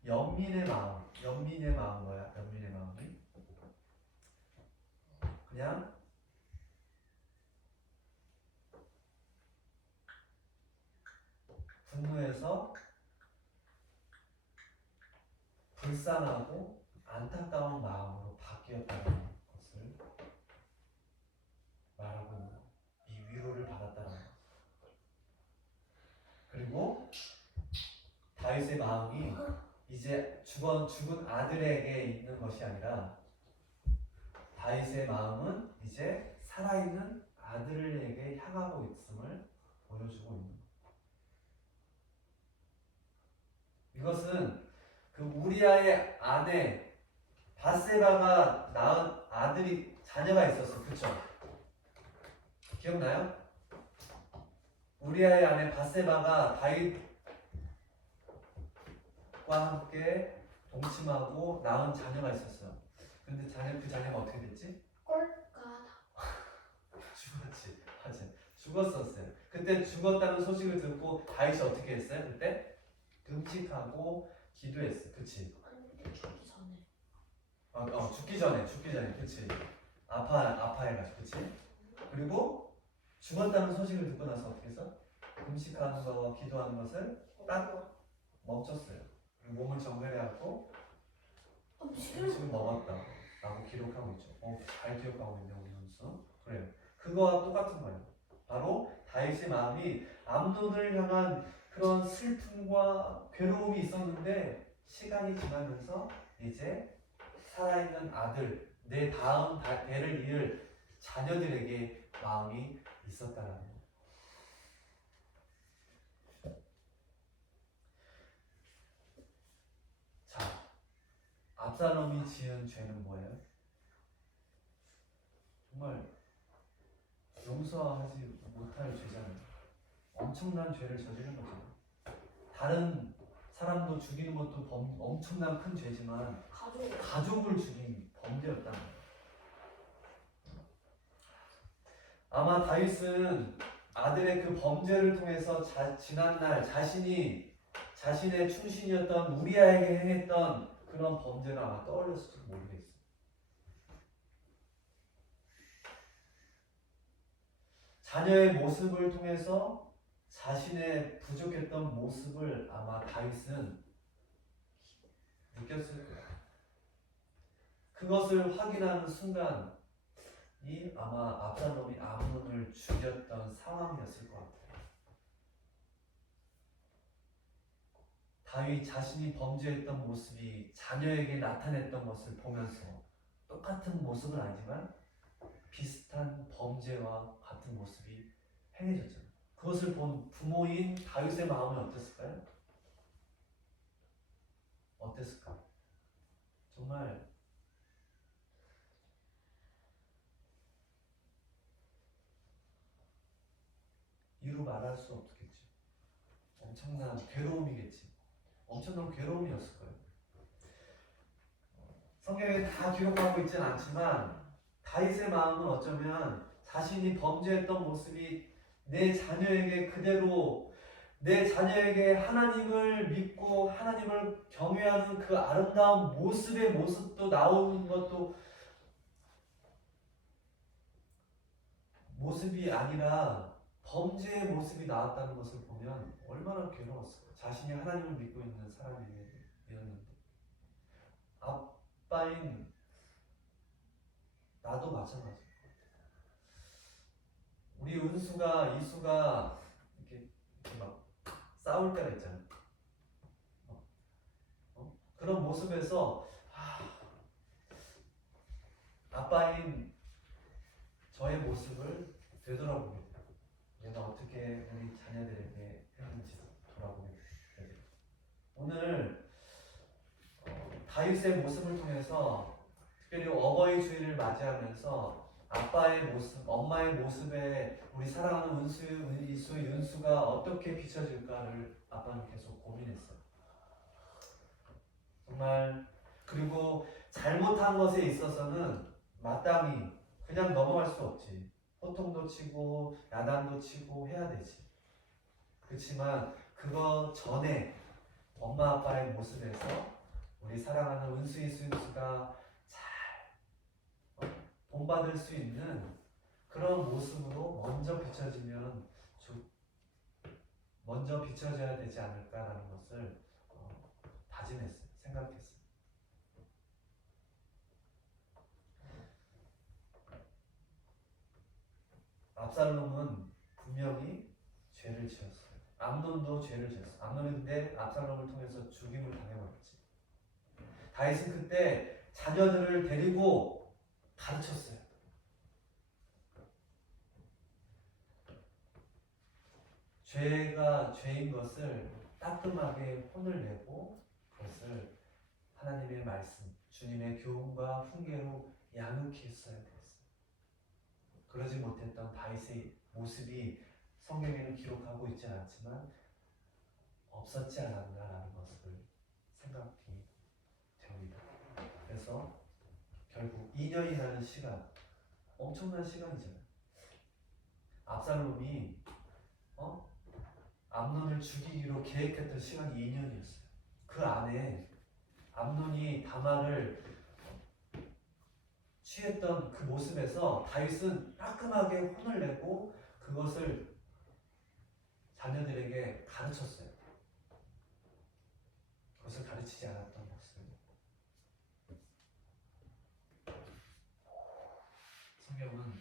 연민의 마음 뭐야? 연민의 마음이 그냥 분노해서 불쌍하고 안타까운 마음으로 바뀌었다는 것을 말하고 있는 거예요. 이 위로를 받았다는 것. 그리고 다윗의 마음이 이제 죽은 아들에게 있는 것이 아니라 다윗의 마음은 이제 살아있는 아들에게 향하고 있음을 보여주고 있는 거예요. 이것은 그 그 우리아의 아내 바세바가 낳은 자녀가 있었어. 그쵸? 기억나요? 우리아의 아내 바세바가 다윗과 함께 동침하고 낳은 자녀가 있었어요. 근데 그 자녀가 어떻게 됐지? 꼴까다. 죽었지. 맞아. 죽었었어요. 그때 죽었다는 소식을 듣고 다윗이 어떻게 했어요? 그때 금식하고 기도했어. 그치? 아니 근데 죽기 전에. 죽기 전에. 그치? 아파해가지고. 그치? 그리고 죽었다는 소식을 듣고 나서 어떻게 했어? 금식하는 거, 기도하는 것을 딱 멈췄어요. 그리고 몸을 정결해갖고 음식을 먹었다 라고 기록하고 있죠. 잘 기억하고 있네 우리 선수. 그래요. 그거와 똑같은 거예요. 바로 다윗의 마음이 암논을 향한 그런 슬픔과 괴로움이 있었는데 시간이 지나면서 이제 살아있는 아들, 내 다음 대를 이을 자녀들에게 마음이 있었다는 거예요. 자, 압살롬이 지은 죄는 뭐예요? 정말 용서하지 못할 죄잖아요. 엄청난 죄를 저지른 거죠. 다른 사람도 죽이는 것도 엄청난 큰 죄지만 가족을 죽인 범죄였다는 거예요. 아마 다윗은 아들의 그 범죄를 통해서 지난날 자신의 충신이었던 우리아에게 행했던 그런 범죄가 아마 떠올렸을지도 모르겠어요. 자녀의 모습을 통해서 자신의 부족했던 모습을 아마 다윗은 느꼈을 거예요. 그것을 확인하는 순간이 아마 압살롬이 암논을 죽였던 상황이었을 것 같아요. 다윗 자신이 범죄했던 모습이 자녀에게 나타냈던 것을 보면서 똑같은 모습은 아니지만 비슷한 범죄와 같은 모습이 행해졌잖아요. 그것을 본 부모인 다윗의 마음은 어땠을까요? 어땠을까? 정말 이루 말할 수 없겠죠. 엄청난 괴로움이겠지. 엄청난 괴로움이었을 거예요. 성경에 다 기록하고 있지는 않지만 다윗의 마음은 어쩌면 자신이 범죄했던 모습이 내 자녀에게 그대로 내 자녀에게 하나님을 믿고 하나님을 경외하는 그 아름다운 모습의 모습도 나오는 것도 모습이 아니라 범죄의 모습이 나왔다는 것을 보면 얼마나 괴로웠을까. 자신이 하나님을 믿고 있는 사람이었는데 아빠인 나도 마찬가지. 우리 은수가 이수가 이렇게 막 싸울 때가 있잖아. 그런 모습에서 아빠인 저의 모습을 되돌아보게 돼요. 내가 어떻게 우리 자녀들에게 했는지 돌아보게 돼요. 오늘 다윗의 모습을 통해서 특별히 어버이 주일을 맞이하면서 아빠의 모습, 엄마의 모습에 우리 사랑하는 은수, 이수, 윤수가 어떻게 비춰질까를 아빠는 계속 고민했어요. 정말 그리고 잘못한 것에 있어서는 마땅히 그냥 넘어갈 수 없지. 호통도 치고 야단도 치고 해야 되지. 그렇지만 그거 전에 엄마 아빠의 모습에서 우리 사랑하는 은수, 이수, 윤수가 잘 본받을 수 있는 그런 모습으로 먼저 비춰져야 되지 않을까라는 것을 다짐했어요. 생각했어요. 압살롬은 분명히 죄를 지었어요. 암논도 죄를 지었어요. 암논이 근데 압살롬을 통해서 죽임을 당해버렸지. 다윗은 그때 자녀들을 데리고 가르쳤어요. 죄가 죄인 것을 따끔하게 혼을 내고 그것을 하나님의 말씀, 주님의 교훈과 훈계로 양육히 했어야 됐어요. 그러지 못했던 다윗의 모습이 성경에는 기록하고 있지 않지만 없었지 않았나라는 것을 생각이 됩니다. 그래서 결국 2년이라는 시간, 엄청난 시간이잖아요. 압살롬이 암논을 죽이기로 계획했던 시간이 2년이었어요. 그 안에 암논이 다말을 취했던 그 모습에서 다윗은 따끔하게 혼을 내고 그것을 자녀들에게 가르쳤어요. 그것을 가르치지 않았던 것을 성경은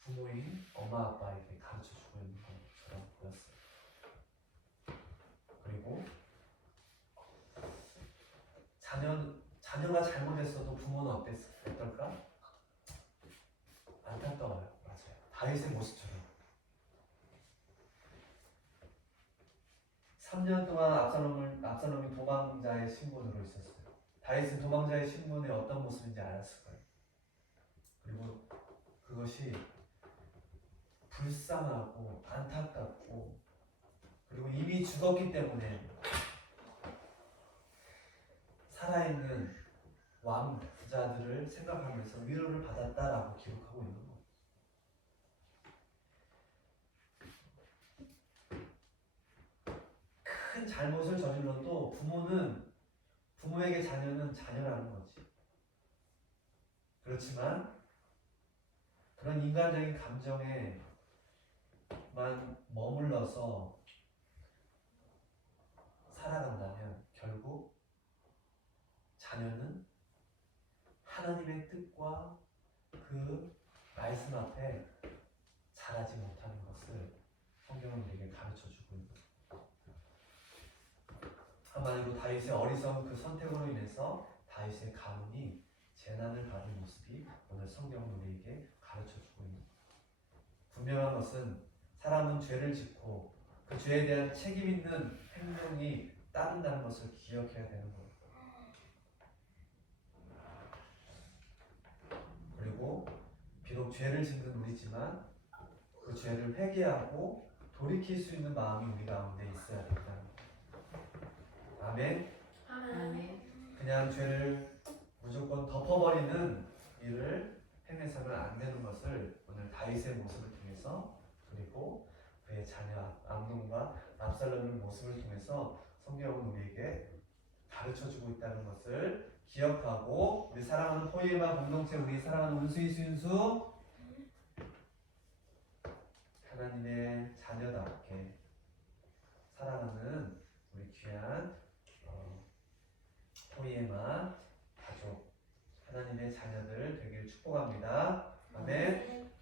부모인 엄마 아빠에게 가르쳐주고 있는 것처럼 보였어요. 그리고 자녀가 잘못했어도 부모는 어떨까? 안타까워요. 맞아요. 다윗의 모습처럼 3년 동안 압살롬이 도망자의 신분으로 있었어요. 다윗은 도망자의 신분의 어떤 모습인지 알았을 거예요. 그리고 그것이 불쌍하고 안타깝고 그리고 이미 죽었기 때문에 살아있는 왕자들을 생각하면서 위로를 받았다라고 기록하고 있는 거예요. 큰 잘못을 저질러도 부모에게 자녀는 자녀라는 거지. 그렇지만 그런 인간적인 감정에만 머물러서 살아간다면 결국 자녀는 하나님의 뜻과 그 말씀 앞에 자라지 못하는 것을 성경은 우리에게 가르쳐주고 있는 거예요. 한마디로 다윗의 어리석은 그 선택으로 인해서 다윗의 가문이 재난을 받은 모습이 오늘 성경은 우리에게 가르쳐주고 있는 거예요. 분명한 것은 사람은 죄를 짓고 그 죄에 대한 책임 있는 행동이 따른다는 것을 기억해야 되는 거예요. 그리고 비록 죄를 짓는 우리지만 그 죄를 회개하고 돌이킬 수 있는 마음이 우리 가운데 있어야 된다는 거예요. 아멘. 아멘. 그냥 죄를 무조건 덮어버리는 일을 행해서는 안 되는 것을 오늘 다윗의 모습을 통해서 그리고 그의 자녀 암논과 압살롬의 모습을 통해서 성경은 우리에게 가르쳐주고 있다는 것을 기억하고 우리 사랑하는 포이에마 공동체 우리 사랑하는 운수이 수윤수 하나님의 자녀답게 살아가는 우리 귀한 포이에마 가족 하나님의 자녀들 되길 축복합니다. 아멘.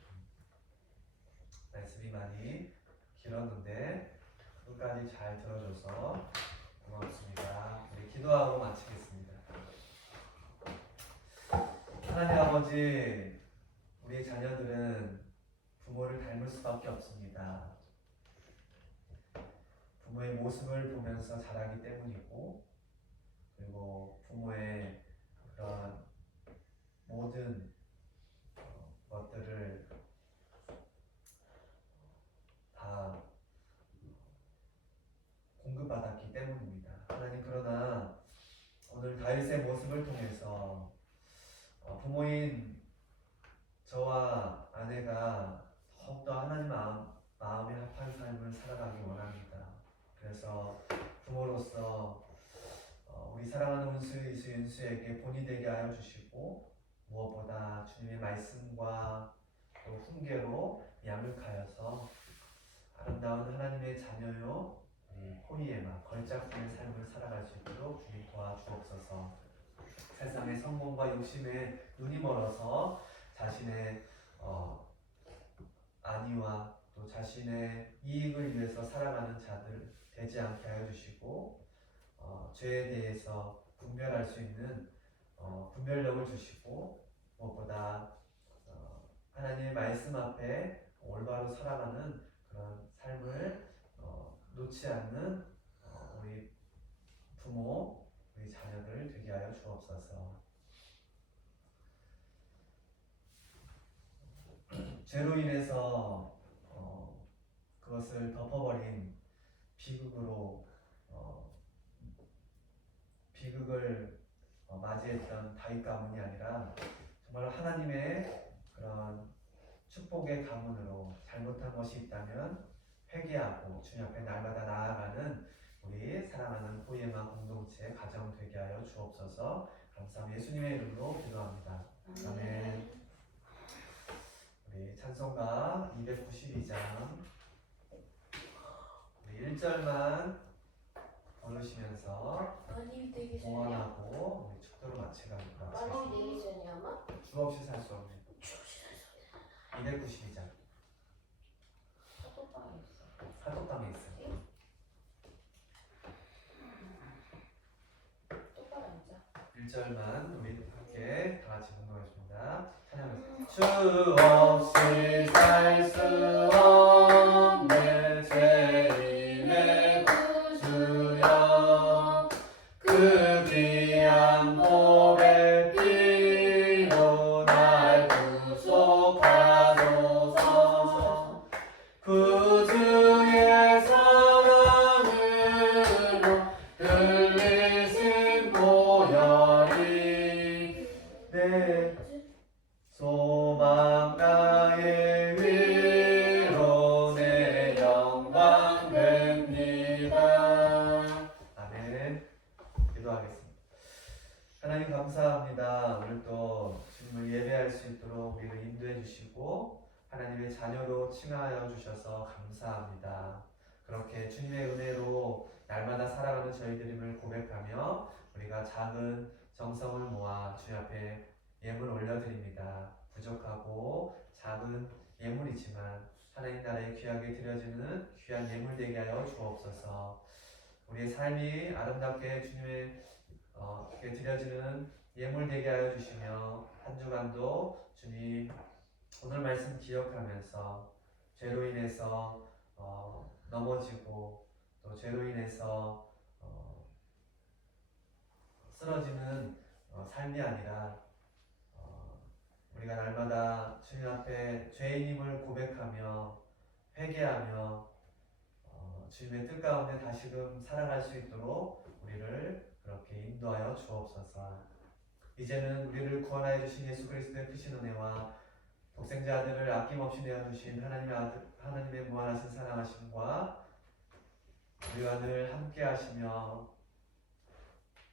말씀이 많이 길었는데 끝까지 잘 들어줘서 고맙습니다. 우리 기도하고 마치겠습니다. 하나님 아버지, 우리의 자녀들은 부모를 닮을 수밖에 없습니다. 부모의 모습을 보면서 자라기 때문이고, 그리고 부모의 그런 모든 것들을 다 공급받았기 때문입니다. 하나님, 그러나 오늘 다윗의 모습을 통해서 부모인 저와 아내가 더욱더 하나님 마음에 합한 삶을 살아가기 원합니다. 그래서 부모로서 우리 사랑하는 운수, 이수, 윤수에게 본이 되게 하여 주시고 무엇보다 주님의 말씀과 또 훈계로 양육하여서 아름다운 하나님의 자녀요 포이에마 걸작품의 삶을 살아갈 수 있도록 주님 도와주옵소서. 세상의 성공과 욕심에 눈이 멀어서 자신의 안위와 또 자신의 이익을 위해서 살아가는 자들 되지 않게 하여 주시고 죄에 대해서 분별할 수 있는 분별력을 주시고 무엇보다 하나님의 말씀 앞에 올바로 살아가는 그런 삶을 놓지 않는 우리 부모, 우리 우리 자녀들 되게 하여 주옵소서. 죄로 인해서 그것을 덮어버린 비극을 맞이했던 다윗 가문이 아니라 정말 하나님의 그런 축복의 가문으로 잘못한 것이 있다면 회개하고 주님 앞에 날마다 나아가는 우리 사랑하는 포이에마 공동체 가정 되게 하여 주옵소서. 감사합니다. 예수님의 이름으로 기도합니다. 아멘. 우리 찬송가 292장 1절만 부르시면서 많이 되기 전이야. 봉헌하고 우리 축도를 마치겠습니다. 많이 되기 전이야, 아마? 주 없이 살 수 없는 292장 사또방에 있어. 사도방에 있어요. 똑바로 앉아. 1절만 우리 함께 다 같이 공동하겠습니다. 찬양하면서 주 없이 살 수 없는 죄인의 구주여 그 귀한 보배 피로 날 구속하소서. 구주의 사랑으로 흘리신 보혈이 내 소망 나의 위로 내 영광 됩니다. 아멘. 기도하겠습니다. 하나님 감사합니다. 오늘 또 주님을 예배할 수 있도록 우리를 인도해 주시고 하나님의 자녀로 칭하여 주셔서 감사합니다. 그렇게 주님의 은혜로 날마다 살아가는 저희들임을 고백하며 우리가 작은 정성을 모아 주님 앞에 예물 올려드립니다. 부족하고 작은 예물이지만 하나님 나라에 귀하게 드려지는 귀한 예물 되게 하여 주옵소서. 우리의 삶이 아름답게 주님의 께 드려지는 예물 되게 하여 주시며 한 주간도 주님 오늘 말씀 기억하면서 죄로 인해서 넘어지고 또 죄로 인해서 쓰러지는 삶이 아니라 우리가 날마다 주님 앞에 죄인임을 고백하며 회개하며 주님의 뜻 가운데 다시금 살아갈 수 있도록 우리를 그렇게 인도하여 주옵소서. 이제는 우리를 구원하여 주신 예수 그리스도의 크신 은혜와 독생자 아들을 아낌없이 내어주신 하나님의 무한하신 사랑하심과 우리와 늘 함께 하시며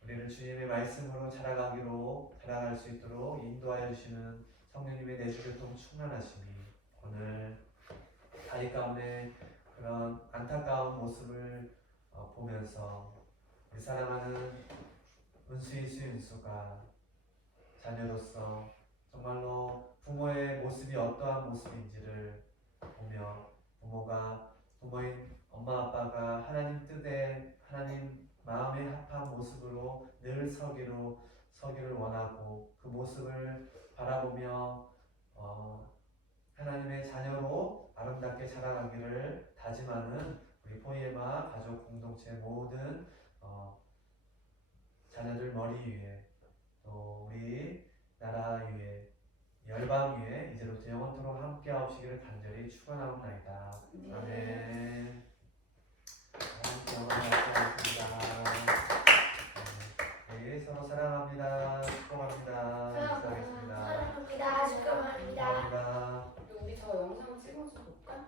우리를 주님의 말씀으로 자라갈 수 있도록 인도하여 주시는 성령님의 내주교통 충만하심이 오늘 다리 가운데 그런 안타까운 모습을 보면서 우리 사랑하는 은수의 수인수가 자녀로서 정말로 부모의 모습이 어떠한 모습인지를 보며 부모인 엄마 아빠가 하나님 뜻에 하나님 마음에 합한 모습으로 늘 서기를 원하고 그 모습을 바라보며 하나님의 자녀로 아름답게 자라가기를 다짐하는 우리 포이에마 가족 공동체 모든 자녀들 머리 위에 또 우리 나라 위에 열방 위에 이제부터 영원토록 함께 하시기를 간절히 축원하옵나이다. 아멘. 함께 영원하겠습니다. 네, 서로 사랑합니다. 축복합니다. 인사하겠습니다. 사랑합니다. 축하합니다. 감사합니다. 우리 저 영상 찍어서 볼까?